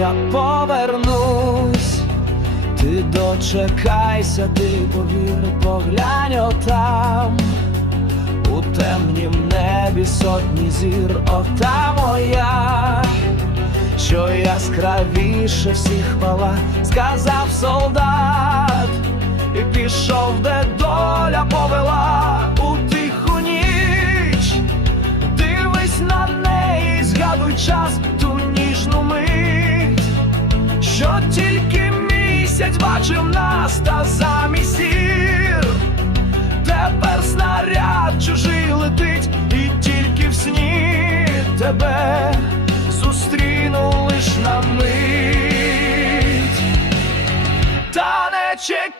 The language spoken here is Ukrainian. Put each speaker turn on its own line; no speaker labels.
я повернусь, ти дочекайся, ти повір, поглянь отам, у темнім небі сотні зір, ота моя, що яскравіше всіх пала, сказав солдат, і пішов, де доля повела у тиху ніч. Дивись на неї, згадуй час, що тільки місяць бачив нас та замість сір, тепер снаряд чужий летить, і тільки в сні тебе зустріну лиш на мить, та не чекай.